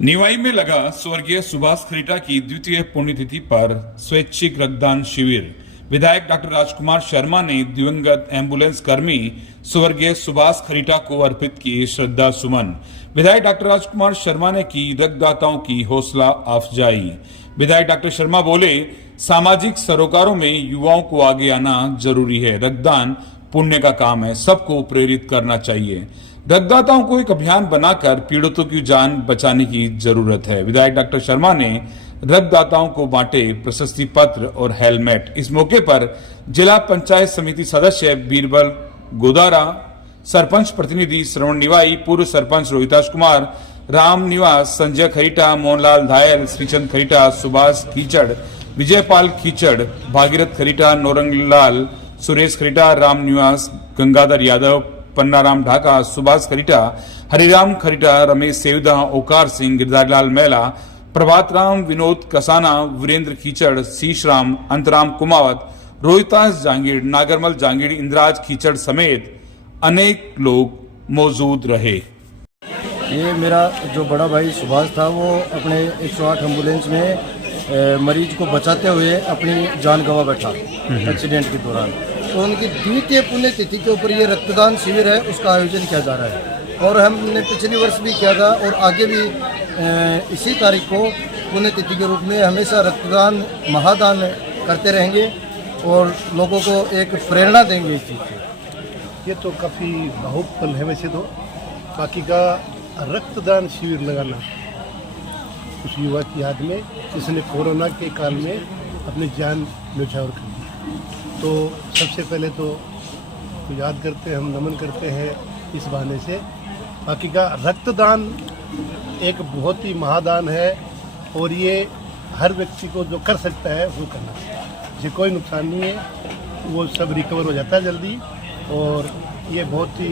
निवाई में लगा स्वर्गीय सुभाष खरीटा की द्वितीय पुण्यतिथि पर स्वैच्छिक रक्तदान शिविर। विधायक डॉक्टर राजकुमार शर्मा ने दिवंगत एम्बुलेंस कर्मी स्वर्गीय सुभाष खरीटा को अर्पित किए श्रद्धा सुमन। विधायक डॉक्टर राजकुमार शर्मा ने की रक्तदाताओं की हौसला अफजाई। विधायक डॉक्टर शर्मा बोले, सामाजिक सरोकारों में युवाओं को आगे आना जरूरी है। रक्तदान पुण्य का काम है, सबको प्रेरित करना चाहिए। रक्तदाताओं को एक अभियान बनाकर पीड़ितों की जान बचाने की जरूरत है। विधायक डॉक्टर शर्मा ने रक्तदाताओं को बांटे प्रशस्ति पत्र और हेलमेट। इस मौके पर जिला पंचायत समिति सदस्य बीरबल गोदारा, सरपंच प्रतिनिधि श्रवण निवाई, पूर्व सरपंच रोहिताश कुमार, राम निवास, संजय खरीटा, मोहनलाल धायल, श्रीचंद खरीटा, सुभाष कीचड़, विजयपाल कीचड़, भागीरथ खरीटा, नौरंगलाल, सुरेश खरीटा, राम निवास, गंगाधर यादव, पन्नाराम ढाका, सुभाष खरीटा, हरिराम खरीटा, रमेश सेवदा, ओकार सिंह, गिरधारीलाल मेला, प्रभात राम, विनोद कसाना, वीरेंद्र कीचड़, शीशराम, अंतराम कुमावत, रोहितास जांगीड़, नागरमल जांगीड़, इंद्राज कीचड़ समेत अनेक लोग मौजूद रहे। ये मेरा जो बड़ा भाई सुभाष था, वो अपने 108 एम्बुलेंस में मरीज को बचाते हुए अपनी जान गंवा बैठा एक्सीडेंट के दौरान। तो उनकी द्वितीय पुण्यतिथि के ऊपर ये रक्तदान शिविर है, उसका आयोजन किया जा रहा है। और हमने पिछले वर्ष भी किया था और आगे भी इसी तारीख को पुण्यतिथि के रूप में हमेशा रक्तदान महादान करते रहेंगे और लोगों को एक प्रेरणा देंगे इस चीज़ से। ये तो काफ़ी भावुक पल है वैसे तो। बाकी का रक्तदान शिविर लगाना उस युवा की याद में जिसने कोरोना के काल में अपनी जान न्यौछावर कर दी। तो सबसे पहले तो याद करते हैं, हम नमन करते हैं इस बहाने से। बाकी का रक्तदान एक बहुत ही महादान है और ये हर व्यक्ति को जो कर सकता है वो करना चाहिए। जिसे कोई नुकसान नहीं है, वो सब रिकवर हो जाता है जल्दी। और ये बहुत ही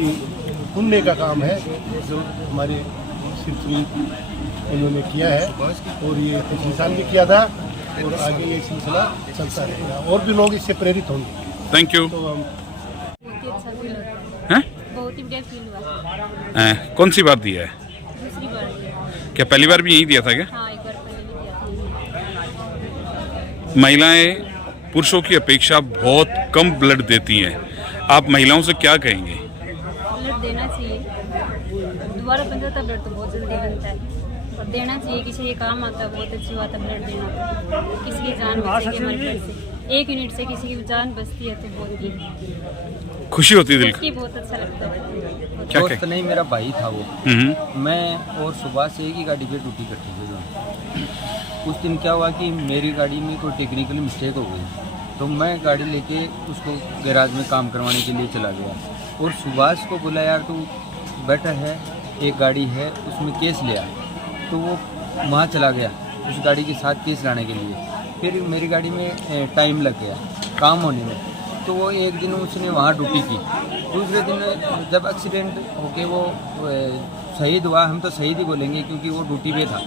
पुण्य का काम है जो हमारे उन्होंने किया है और ये इंसान भी किया था और आगे ये सिलसिला चलता रहेगा और भी लोग इससे प्रेरित होंगे। Thank you. तो हम बहुत ही अच्छा फील होता हैं? है, बहुत ही बढ़िया फील हुआ। कौन सी बार दिया है? दूसरी बार दिया। क्या पहली बार भी यही दिया था क्या? हाँ, एक बार पहले भी दिया था। महिलाएं पुरुषों की अपेक्षा बहुत कम ब्लड देती हैं। आप महिलाओं से क्या कहेंगे? ब्लड देना चाहिए, दोबारा बन जाता ब्लड तो बहुत जल्दी बनता है और देना चाहिए। किसी के काम आता है, बहुत अच्छी बात है ब्लड देना। किसी की जान बचेगी हमारे ब्लड से, 1 यूनिट से किसी की जान बचती है तो बहुत ही खुशी होती है दिल को। बहुत अच्छा लगता है। क्या दोस्त नहीं, मेरा भाई था वो। मैं और सुबह से एक ही गाड़ी पे ड्यूटी करते थे दोनों। उस दिन क्या हुआ कि मेरी गाड़ी में कोई टेक्निकल मिस्टेक हो गई, तो मैं गाड़ी लेके उसको गैराज में काम करवाने के लिए चला गया और सुभाष को बोला, यार तू बेटर है, एक गाड़ी है उसमें केस ले आ। तो वो वहाँ चला गया उस गाड़ी के साथ केस लाने के लिए। फिर मेरी गाड़ी में टाइम लग गया काम होने में, तो वो एक दिन उसने वहाँ ड्यूटी की। दूसरे दिन जब एक्सीडेंट होके वो शहीद हुआ, हम तो शहीद ही बोलेंगे क्योंकि वो ड्यूटी पे था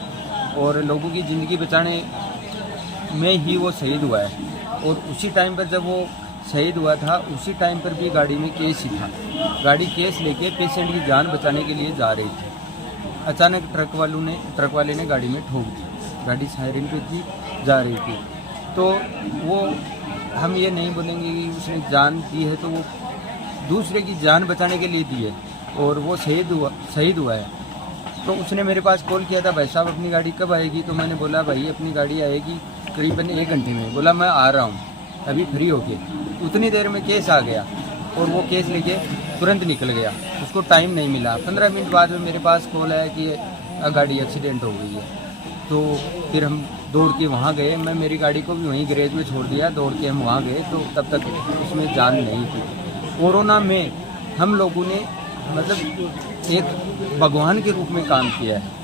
और लोगों की ज़िंदगी बचाने में ही वो शहीद हुआ है। और उसी टाइम पर जब वो शहीद हुआ था, उसी टाइम पर भी गाड़ी में केस ही था। गाड़ी केस लेके पेशेंट की जान बचाने के लिए जा रही थी। अचानक ट्रक वाले ने गाड़ी में ठोक दी। गाड़ी सायरन पे थी, जा रही थी। तो वो हम ये नहीं बोलेंगे कि उसने जान दी है, तो वो दूसरे की जान बचाने के लिए दी है और वो शहीद हुआ है। तो उसने मेरे पास कॉल किया था, भाई साहब अपनी गाड़ी कब आएगी? तो मैंने बोला, भाई अपनी गाड़ी आएगी करीबन 1 घंटे में। बोला मैं आ रहा हूँ अभी फ्री होके। उतनी देर में केस आ गया और वो केस लेके तुरंत निकल गया, उसको टाइम नहीं मिला। 15 मिनट बाद में मेरे पास कॉल आया कि गाड़ी एक्सीडेंट हो गई है। तो फिर हम दौड़ के वहाँ गए। मैं मेरी गाड़ी को भी वहीं गैरेज में छोड़ दिया, दौड़ के हम वहाँ गए तो तब तक उसमें जान नहीं थी। कोरोना में हम लोगों ने मतलब एक भगवान के रूप में काम किया है।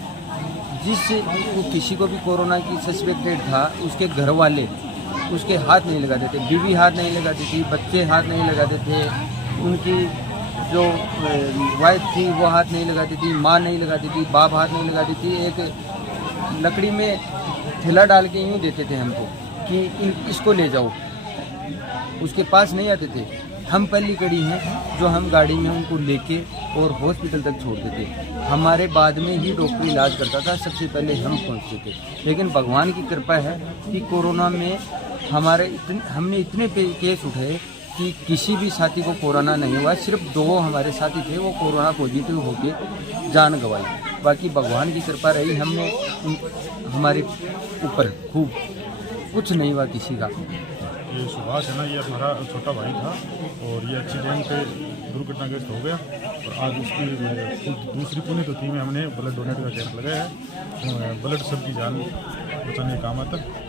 जिससे वो किसी को भी कोरोना की सस्पेक्टेड था, उसके घर वाले उसके हाथ नहीं लगाते थे, बीवी हाथ नहीं लगाती थी, बच्चे हाथ नहीं लगाते थे, उनकी जो वाइफ थी वो हाथ नहीं लगाती थी, माँ नहीं लगाती थी, बाप हाथ नहीं लगाती थी। एक लकड़ी में थैला डाल के यूँ देते थे हमको कि इसको ले जाओ, उसके पास नहीं आते थे। हम पहली कड़ी हैं जो हम गाड़ी में उनको लेके और हॉस्पिटल तक छोड़ते थे। हमारे बाद में ही डॉक्टर इलाज करता था, सबसे पहले हम पहुंचते थे। लेकिन भगवान की कृपा है कि कोरोना में हमने इतने केस उठाए कि किसी भी साथी को कोरोना नहीं हुआ। सिर्फ 2 हमारे साथी थे वो कोरोना पॉजिटिव होके जान गंवाई। बाकी भगवान की कृपा रही, हमने हमारे ऊपर खूब कुछ नहीं हुआ किसी का। ये सुभाष है ना, ये हमारा छोटा भाई था और ये एक्सीडेंट पे दुर्घटनाग्रस्त हो गया और आज उसकी दूसरी पुण्यतिथि में हमने ब्लड डोनेट का कैंप लगाया है। ब्लड सबकी जान बचाने का काम आता है।